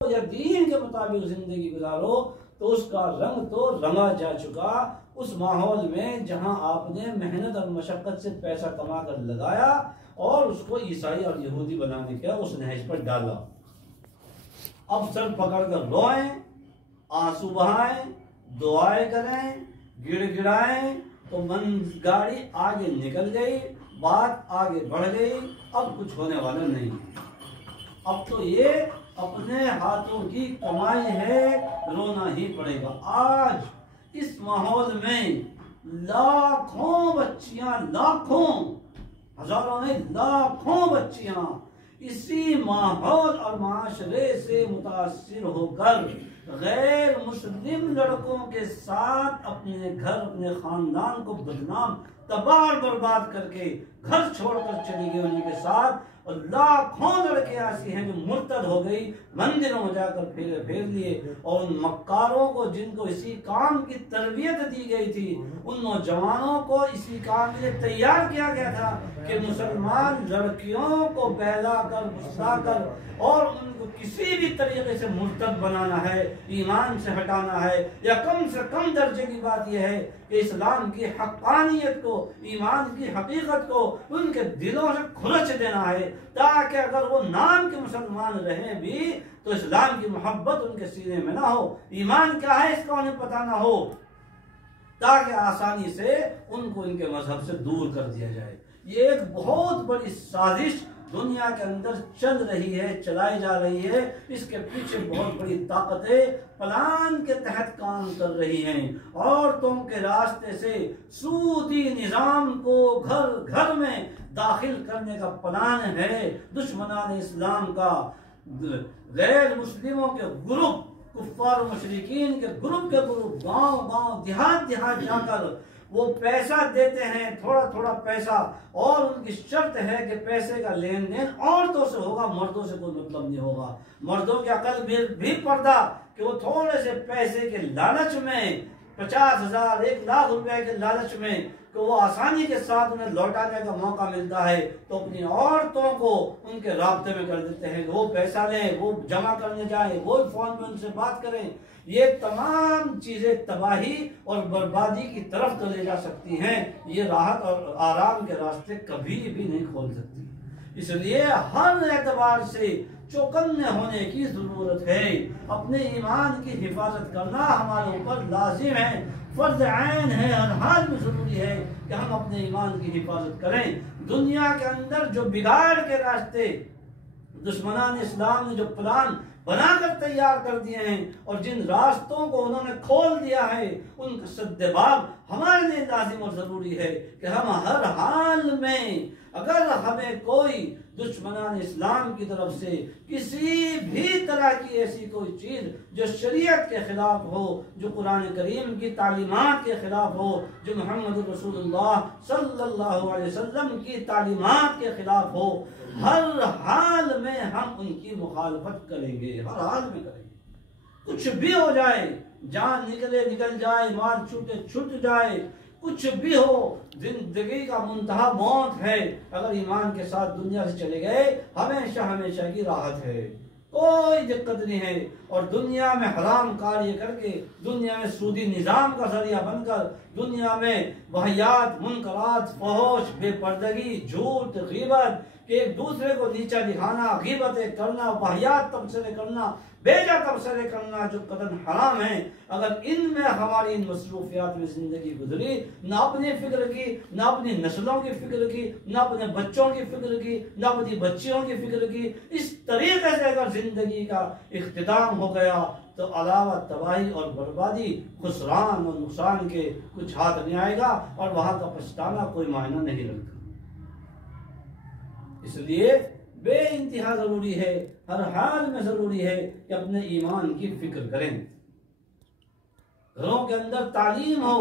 या दीन के मुताबिक जिंदगी गुजारो तो उसका रंग तो रंगा जा चुका। उस माहौल में जहां आपने मेहनत और मशक्कत से पैसा कमा कर लगाया और उसको ईसाई और यहूदी बनाने का उस नहज पर डाला। अब सर पकड़कर रोएं, आंसू बहाएं, दुआएं करें, गिड़गिड़ाएं तो मन गाड़ी आगे निकल गई, बात आगे बढ़ गई, अब कुछ होने वाला नहीं। अब तो ये अपने हाथों की कमाई है, रोना ही पड़ेगा। आज इस माहौल में लाखों बच्चियां, लाखों, हजारों नहीं लाखों बच्चियां इसी माहौल और माशरे से मुतासिर होकर गैर मुस्लिम लड़कों के साथ अपने घर, अपने खानदान को बदनाम, तबाह बर्बाद करके घर छोड़कर चली गई उन्हीं के साथ। और लाखों लड़के ऐसी हैं जो मुर्तद हो गई, मंदिरों में जाकर फेरे फेर लिए। और उन मक्कारों को जिनको इसी काम की तरबियत दी गई थी, उन नौजवानों को इसी काम के लिए तैयार किया गया था कि मुसलमान लड़कियों को बहलाकर, फुसलाकर और उनको किसी भी तरीके से मुर्तद बनाना है, ईमान से हटाना है, या कम से कम दर्जे की बात यह है कि इस्लाम की हक्कानियत को, ईमान की हकीकत को उनके दिलों से खुरच देना है, ताकि अगर वो नाम के मुसलमान रहे भी तो इस्लाम की मोहब्बत उनके सीने में ना हो, ईमान क्या है इसका उन्हें पता ना हो, ताकि आसानी से उनको इनके मजहब से दूर कर दिया जाए। ये एक बहुत बड़ी साजिश दुनिया के अंदर चल रही है, चलाई जा रही है। इसके पीछे बहुत बड़ी ताकतें प्लान के तहत काम कर रही हैं। औरतों के रास्ते से सूदी निजाम को घर घर में दाखिल करने का प्लान है दुश्मनान इस्लाम का। गैर मुस्लिमों के ग्रुप, कुफ्फार मुशरिकीन के ग्रुप गांव गांव, देहात देहात जाकर वो पैसा देते हैं, थोड़ा थोड़ा पैसा, और उनकी शर्त है कि पैसे का लेन देन औरतों से होगा, मर्दों से कोई मतलब नहीं होगा। मर्दों की अकल भी पर्दा कि वो थोड़े से पैसे के लालच में, 50,000 1,00,000 रुपए के लालच में, तो वो आसानी के साथ उन्हें लौटाने का मौका मिलता है तो अपनी औरतों को उनके राब्ते में कर देते हैं। वो पैसा लें, वो जमा करने जाए, वो फोन में उनसे बात करें। ये तमाम चीजें तबाही और बर्बादी की तरफ तो ले जा सकती हैं, ये राहत और आराम के रास्ते कभी भी नहीं खोल सकती। इसलिए हर एतबार से चौकन्ने होने की जरूरत है। अपने ईमान की हिफाजत करना हमारे ऊपर लाजिम है, फर्ज ऐन है, हर हाल में जरूरी है कि हम अपने ईमान की हिफाजत करें। दुनिया के अंदर जो बिगाड़ के रास्ते दुश्मनान इस्लाम ने जो प्लान बनाकर तैयार कर दिए हैं और जिन रास्तों को उन्होंने खोल दिया है, उनका सद्देबाब हमारे लिए लाजिम और जरूरी है कि हम हर हाल में, अगर हमें कोई दुश्मनान इस्लाम की तरफ से किसी भी तरह की ऐसी कोई चीज जो शरीयत के खिलाफ हो, जो कुरान करीम की तालीमात के खिलाफ हो, जो मोहम्मद रसूलुल्लाह सल्लल्लाहु अलैहि वसल्लम की तालीमात के खिलाफ हो, हर हाल में हम उनकी मुखालफत करेंगे, हर हाल में करेंगे। कुछ भी हो जाए, जान निकल जाए, माल छूटे छूट जाए, कुछ भी हो, जिंदगी का मुंतहा मौत है। अगर ईमान के साथ दुनिया से चले गए हमेशा हमेशा की राहत है, कोई दिक्कत नहीं है। और दुनिया में हराम कार्य करके, दुनिया में सूदी निजाम का जरिया बनकर, दुनिया में वाहियात, मुनकरात, फहश, बेपर्दगी, झूठ, गीबत, एक दूसरे को नीचा दिखाना, गीबतें करना, वाहियात तबसरे करना, बेजा तबसरे करना, जो कदम हराम है, अगर इनमें हमारी इन मसरूफियात में जिंदगी गुजरी, न अपनी फिक्र की, न अपनी नस्लों की फिक्र की, न अपने बच्चों की फिक्र की, न अपनी बच्चियों की फिक्र की, इस तरीके से अगर जिंदगी का इख्तिताम हो गया तो अलावा तबाही और बर्बादी, खुसरान और नुकसान के कुछ हाथ नहीं आएगा और वहां का पछताना कोई मायना नहीं रखता। इसलिए बे इंतहा जरूरी है, हर हाल में जरूरी है कि अपने ईमान की फिक्र करें। घरों के अंदर तालीम हो,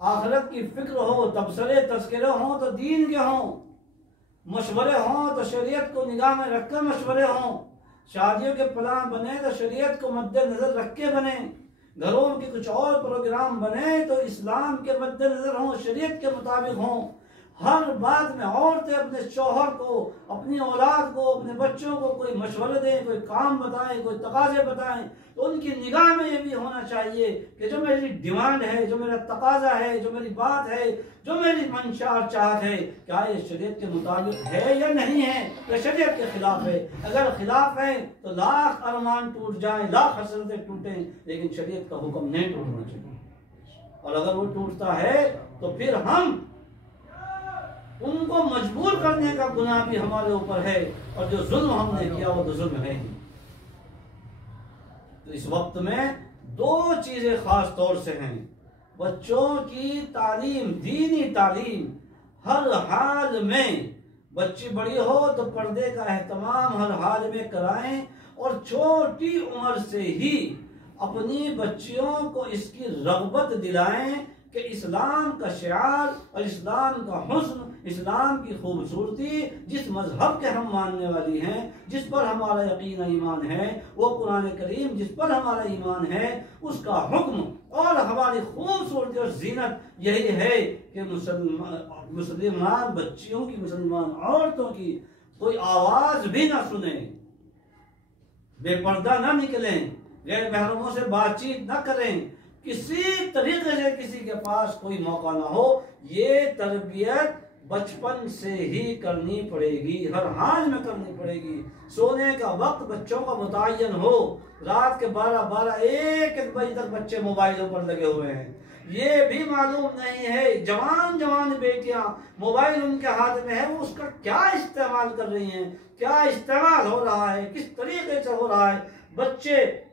आखिरत की फिक्र हो, तबसरे तस्करे हो तो दीन के हो, मशवरे हो तो शरीयत को निगाह में रखकर मशवरे हो, शादियों के प्लान बने तो शरीयत को मद्देनजर रख के बने, घरों के कुछ और प्रोग्राम बने तो इस्लाम के मद्देनजर हो, शरीयत के मुताबिक हो। हर बात में औरतें अपने शौहर को, अपनी औलाद को, अपने बच्चों को कोई मशवरे दें, कोई काम बताएं, कोई तकाजे बताएं, तो उनकी निगाह में ये भी होना चाहिए कि जो मेरी डिमांड है, जो मेरा तकाजा है, जो मेरी बात है, जो मेरी मंशा और चाहत है, क्या ये शरीयत के मुताबिक है या नहीं है, या शरीयत के खिलाफ है। अगर खिलाफ है तो लाख अरमान टूट जाएं, लाख हसरतें टूटें, लेकिन शरीयत का हुक्म नहीं टूटना चाहिए। और अगर वो टूटता है तो फिर हम उनको मजबूर करने का गुनाह भी हमारे ऊपर है, और जो जुल्म हमने किया वो तो जुल्म है ही। तो इस वक्त में दो चीजें खास तौर से हैं। बच्चों की तालीम, दीनी तालीम हर हाल में, बच्ची बड़ी हो तो पर्दे का एहतमाम हर हाल में कराएं, और छोटी उम्र से ही अपनी बच्चियों को इसकी रग़बत दिलाएं कि इस्लाम का शिआर और इस्लाम का हुस्न, इस्लाम की खूबसूरती, जिस मजहब के हम मानने वाली हैं, जिस पर हमारा यकीन ईमान है, वो कुरान करीम जिस पर हमारा ईमान है, उसका हुक्म और हमारी खूबसूरती और जीनत यही है कि मुसलमान बच्चियों की, मुसलमान औरतों की कोई आवाज भी ना सुने, बेपर्दा ना निकलें, गैर महरमों से बातचीत ना करें, किसी तरीके से किसी के पास कोई मौका ना हो। ये तरबियत बचपन से ही करनी पड़ेगी, हर हाल में करनी पड़ेगी। सोने का वक्त बच्चों का मुतय्यन हो। रात के 12-12, 1-1 बजे तक बच्चे मोबाइलों पर लगे हुए हैं। ये भी मालूम नहीं है, जवान जवान बेटियां मोबाइल उनके हाथ में है, वो उसका क्या इस्तेमाल कर रही हैं, क्या इस्तेमाल हो रहा है, किस तरीके से हो रहा है, बच्चे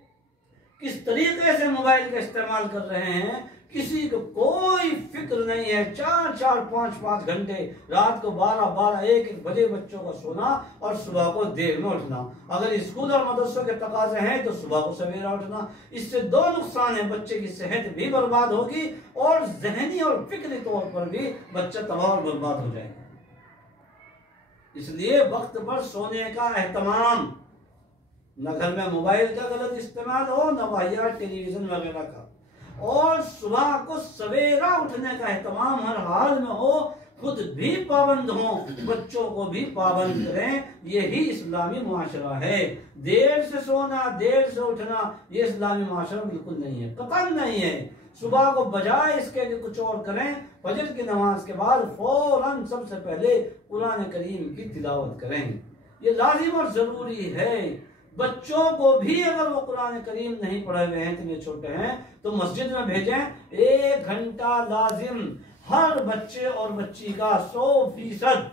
किस तरीके से मोबाइल का इस्तेमाल कर रहे हैं, किसी को कोई फिक्र नहीं है। 4-4, 5-5 घंटे रात को 12-12, 1-1 बजे बच्चों का सोना और सुबह को देर में उठना। अगर स्कूल और मदरसों के तकाजे हैं तो सुबह को सवेरा उठना। इससे दो नुकसान है, बच्चे की सेहत भी बर्बाद होगी और जहनी और फिक्री तौर पर भी बच्चा तबाह और बर्बाद हो जाएगा। इसलिए वक्त पर सोने का एहतमाम, न घर में मोबाइल का गलत इस्तेमाल हो, न बाहर टेलीविजन वगैरह का, और सुबह को सवेरा उठने का एहतमाम हर हाल में हो। खुद भी पाबंद हो, बच्चों को भी पाबंद करें। यही इस्लामी मुआशरा है। देर से सोना, देर से उठना, ये इस्लामी मुआशरा बिल्कुल नहीं है, कतई नहीं है। सुबह को बजाय इसके कि कुछ और करें, फजर की नमाज के बाद फौरन सबसे पहले कुरान करीम की तिलावत करें। ये लाजिम और जरूरी है। बच्चों को भी अगर वो कुरान करीम नहीं पढ़े हुए हैं, इतने छोटे हैं, तो मस्जिद में भेजें। 1 घंटा लाजिम हर बच्चे और बच्ची का 100%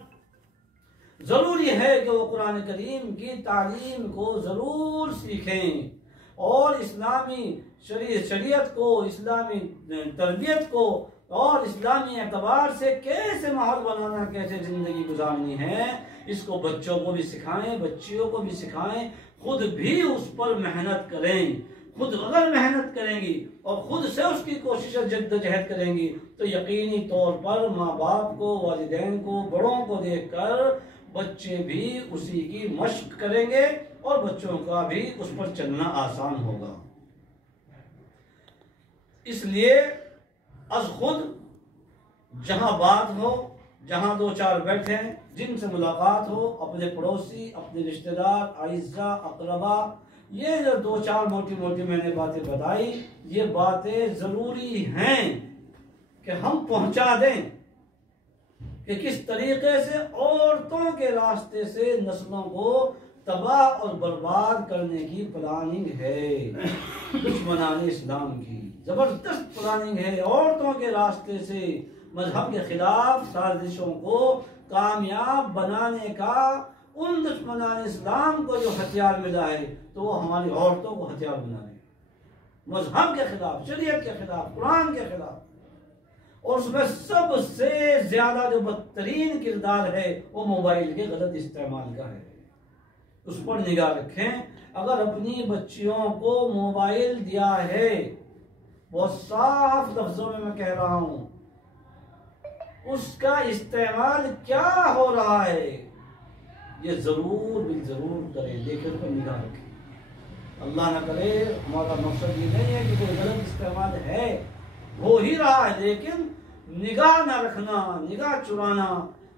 जरूरी है कि वो कुरान करीम की तालीम को जरूर सीखें, और इस्लामी शरीयत को, इस्लामी तरबियत को और इस्लामी एतबार से कैसे माहौल बनाना, कैसे जिंदगी गुजारनी है, इसको बच्चों को भी सिखाएं, बच्चियों को भी सिखाएं। खुद भी उस पर मेहनत करें। खुद अगर मेहनत करेंगी और खुद से उसकी कोशिश जद्दोजहद करेंगी तो यकीनी तौर पर माँ बाप को, वालिदैन को, बड़ों को देखकर बच्चे भी उसी की मशक करेंगे और बच्चों का भी उस पर चलना आसान होगा। इसलिए अज खुद जहां बात हो, जहां 2-4 बैठे, जिनसे मुलाकात हो, अपने पड़ोसी, अपने रिश्तेदार, आइज़ा, अकरबा, ये जो 2-4 मोटी मोटी मैंने बातें बताई, ये बातें जरूरी हैं कि हम पहुंचा दें कि किस तरीके से औरतों के रास्ते से नस्लों को तबाह और बर्बाद करने की प्लानिंग है। दुश्मनाने इस्लाम की जबरदस्त प्लानिंग है। औरतों के रास्ते से मजहब के खिलाफ साजिशों को कामयाब बनाने का उन दुश्मनाने इस्लाम को जो हथियार मिला है, तो वो हमारी औरतों को हथियार बना रहे हैं, मजहब के खिलाफ, शरीयत के खिलाफ, कुरान के खिलाफ। और उसमें सबसे ज्यादा जो बदतरीन किरदार है वो मोबाइल के गलत इस्तेमाल का है। उस पर निगाह रखें। अगर अपनी बच्चियों को मोबाइल दिया है, बहुत साफ लफ्जों में मैं कह रहा हूं, उसका इस्तेमाल क्या हो रहा है ये जरूर करें, देखिए उस पर निगाह रखें। अल्लाह ना करे, हमारा मकसद ये नहीं है कि कोई गलत इस्तेमाल है, हो ही रहा है, लेकिन निगाह ना रखना, निगाह चुराना,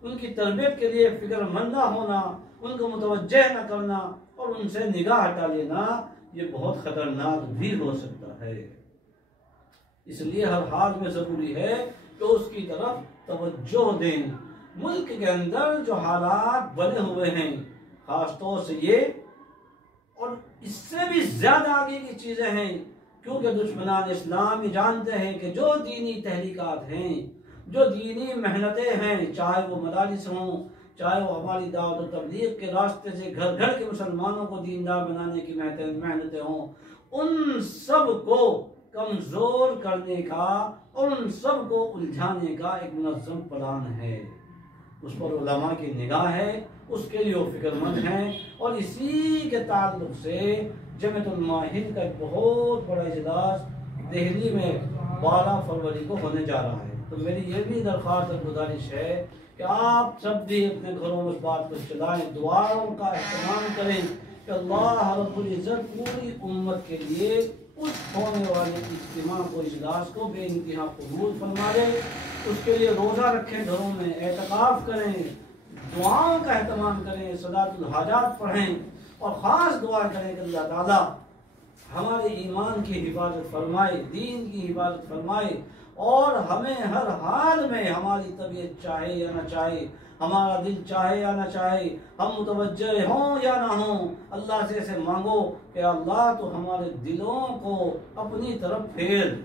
उनकी तरबियत के लिए फिक्रमंद ना होना, उनको मुतवज्जह न करना और उनसे निगाह हटा लेना, ये बहुत खतरनाक भी हो सकता है। इसलिए हर हाल में जरूरी है कि उसकी तरफ तवज्जो दें। मुल्क के अंदर जो हालात बने हुए हैं, खासतौर से ये और इससे भी ज्यादा आगे की चीजें हैं, क्योंकि दुश्मनान इस्लाम ये जानते हैं कि जो दीनी तहरीकात हैं, जो दीनी मेहनतें हैं, चाहे वो मदारिस हों, चाहे वो हमारी दावत और तबलीग के रास्ते से घर घर के मुसलमानों को दीनदार बनाने की मेहनतें हों, उन सब को कमजोर करने का और उन सब को उलझाने का एक मुनज़्ज़म प्लान है। उस पर उलमा की निगाह है, उसके लिए वो फिक्रमंद हैं। और इसी के ताल्लुक से जमीयत उलमा हिंद का एक बहुत बड़ा इजलास दिल्ली में 12 फरवरी को होने जा रहा है। तो मेरी ये भी दरख्वास्त और गुजारिश है कि आप सब भी अपने घरों में उस बात को चलाएं, दुआओं का इस्तेमाल करें कि अल्लाह रब्बुल इज्जत पूरी उम्मत के लिए उस होने वाले इज्तिमा को, इजलास को बेइंतहा कबूल फरमा दे। उसके लिए रोज़ा रखें, घरों में एतकाफ करें, दुआओं का एहतमाम करें, सलातुल हाजात पढ़ें और ख़ास दुआ करें कि अल्लाह ताला हमारे ईमान की हिफाजत फरमाए, दीन की हिफाजत फरमाए और हमें हर हाल में, हमारी तबीयत चाहे या ना चाहे, हमारा दिल चाहे या ना चाहे, हम मुतवज्जे हों या ना हों, अल्लाह से ऐसे मांगो कि अल्लाह तो हमारे दिलों को अपनी तरफ फेर,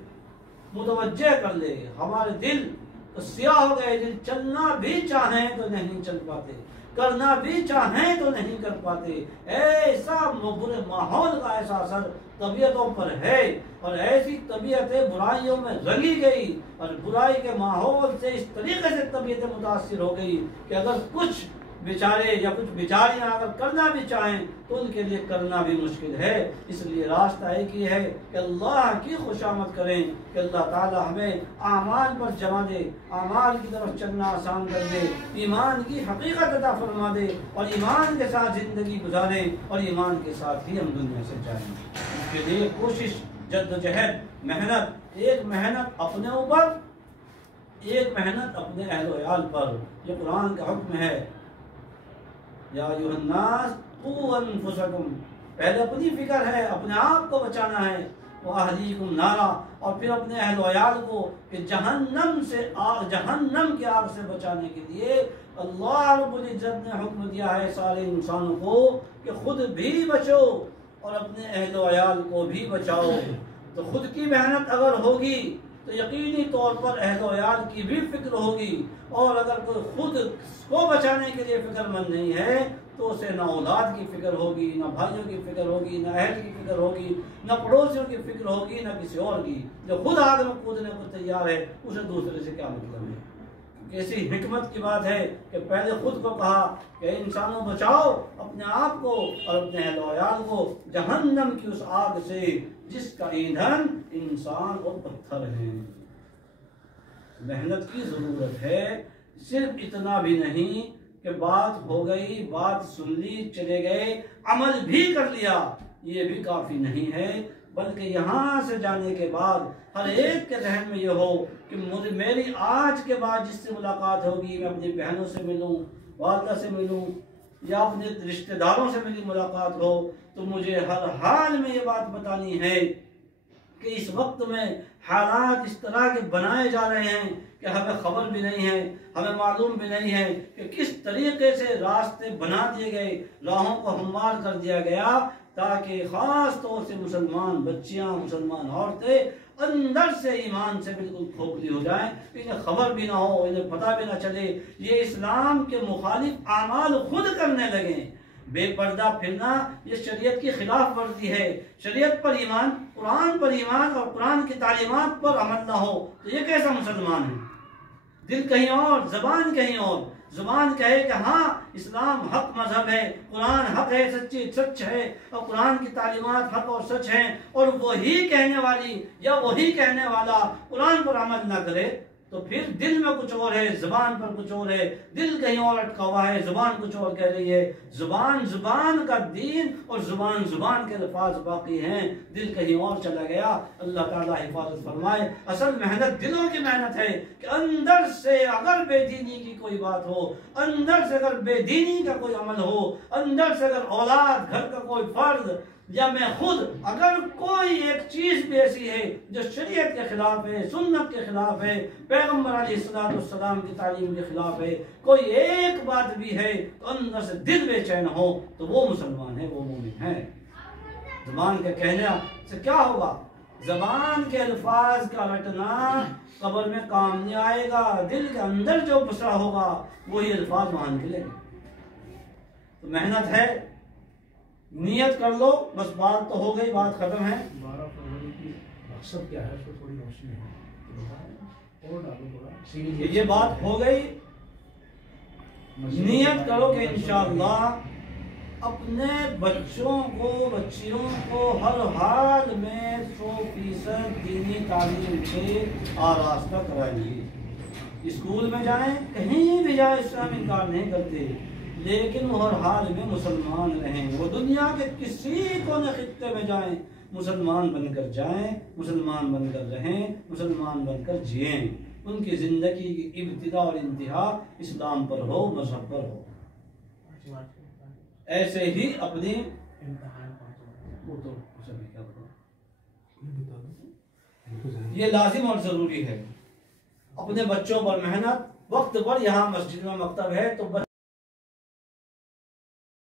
मुतवज्जे कर ले। हमारे दिल तो स्याह हो गए, दिल चलना भी चाहें तो नहीं चल पाते, करना भी चाहें तो नहीं कर पाते। ऐसा बुरे माहौल का ऐसा असर तबीयतों पर है और ऐसी तबीयतें बुराइयों में रंगी गई और बुराई के माहौल से इस तरीके से तबीयतें मुतासिर हो गई कि अगर कुछ बेचारे या कुछ बेचारियां अगर करना भी चाहें तो उनके लिए करना भी मुश्किल है। इसलिए रास्ता एक ही है कि अल्लाह की खुशामद करें कि अल्लाह ताला हमें आमाल पर जमा दे, आमाल की तरफ चलना आसान कर दे, ईमान की हकीकत अता फरमा दे और ईमान के साथ जिंदगी गुजारें और ईमान के साथ ही हम दुनिया से जाएं। इसके लिए कोशिश, जद्दोजहद, मेहनत, एक मेहनत अपने ऊपर, एक मेहनत अपने अहल वयाल पर। ये कुरान का हुक्म है, या अय्युहन्नास कू अनफुसकुम, पहले अपनी फिक्र है, अपने आप को बचाना है, वो अहलीकुम नारा, और फिर अपने अहल वयाल को कि जहन्नम से आग, जहन्नम की आग से बचाने के लिए अल्लाह रब्बुल इज्जत ने हुक्म दिया है सारे इंसानों को कि खुद भी बचो और अपने अहल वयाल को भी बचाओ। तो खुद की मेहनत अगर होगी तो यकीनी तौर पर अहल वयाल की भी फिक्र होगी, और अगर कोई खुद को बचाने के लिए फिक्रमंद नहीं है तो उसे ना औलाद की फिक्र होगी, ना भाइयों की फिक्र होगी, ना अहल की फिक्र होगी, ना पड़ोसियों की फिक्र होगी, ना किसी और की। जो खुद आग में कूदने को तैयार है उसे दूसरे से क्या मतलब है। कैसी हिकमत की बात है कि पहले खुद को कहा कि इंसानों बचाओ अपने आप को और अपने अहल वयाल को जहन्नम की उस आग से जिसका ईंधन इंसान और पत्थर है। मेहनत की जरूरत है। सिर्फ इतना भी नहीं कि बात हो गई, बात सुन ली, चले गए, अमल भी कर लिया, ये भी काफी नहीं है, बल्कि यहाँ से जाने के बाद हर एक के जहन में ये हो कि मुझे, मेरी आज के बाद जिससे मुलाकात होगी, मैं अपनी बहनों से मिलूं, वालिदा से मिलूं या अपने रिश्तेदारों से मेरी मुलाकात हो, तो मुझे हर हाल में ये बात बतानी है कि इस वक्त में हालात इस तरह के बनाए जा रहे हैं कि हमें खबर भी नहीं है, हमें मालूम भी नहीं है कि किस तरीके से रास्ते बना दिए गए, राहों को हमवार कर दिया गया ताकि खास तौर से मुसलमान बच्चियां, मुसलमान औरतें अंदर से ईमान से बिल्कुल खोखली हो जाएं, इन्हें खबर भी ना हो, इन्हें पता भी ना चले, ये इस्लाम के मुखालिफ आमाल खुद करने लगे। बेपर्दा फिरना ये शरीयत की खिलाफ वर्जी है। शरीयत पर ईमान, कुरान पर ईमान और कुरान की तालीमात पर अमल ना हो तो ये कैसा मुसलमान है। दिल कहीं और, जबान कहीं और। जुबान कहे कि हाँ इस्लाम हक मजहब है, कुरान हक है, सच्ची सच है और कुरान की तालीमात हक और सच हैं, और वही कहने वाली या वही कहने वाला कुरान पर अमल ना करे तो फिर दिल में कुछ और है, जुबान पर कुछ और है, दिल कहीं और अटका हुआ है, जुबान कुछ और कह रही है। जुबान जुबान का दीन और जुबान जुबान के अल्फाज बाकी हैं, दिल कहीं और चला गया। अल्लाह ताला हिफाजत फरमाए। असल मेहनत दिलों की मेहनत है कि अंदर से अगर बेदीनी की कोई बात हो, अंदर से अगर बेदीनी का कोई अमल हो, अंदर से अगर औलाद, घर का कोई फर्द या मैं खुद अगर कोई एक चीज भी ऐसी है जो शरीयत के खिलाफ है, सुन्नत के खिलाफ है, पैगम्बर अलैहिस्सलाम की तालीम के खिलाफ है, कोई एक बात भी है तो अंदर से दिल बेचैन हो तो वो मुसलमान है, वो मोमिन है। जुबान के कहने से क्या होगा? जबान के अल्फाज का रटना कब्र में काम नहीं आएगा, दिल के अंदर जो बसरा होगा वही अल्फाज वहां निकलेंगे। तो मेहनत है, नियत कर लो, बस बात तो हो गई, बात खत्म है। 12 फरवरी की मकसद क्या है, उसको थोड़ी रोशनी है और डालो थोड़ा। ये बात हो गई। नियत करो कि इंशाअल्लाह अपने बच्चों को, बच्चियों को हर हाल में 100% दीनी तालीम से आरास्ता कराइए। स्कूल में जाएं, कहीं भी जाए, इस्लाम इनकार नहीं करते, लेकिन वो हर हाल में मुसलमान रहें। वो दुनिया के किसी कोने खित्ते में जाएं, मुसलमान बनकर जाएं, मुसलमान बनकर रहें, मुसलमान बनकर जिएं। उनकी जिंदगी की इब्तिदा और इंतहा इस्लाम पर हो, मजहब पर हो। ऐसे ही अपने ये लाजिम और जरूरी है। अपने बच्चों पर मेहनत, वक्त पर यहाँ मस्जिद में मकतब है तो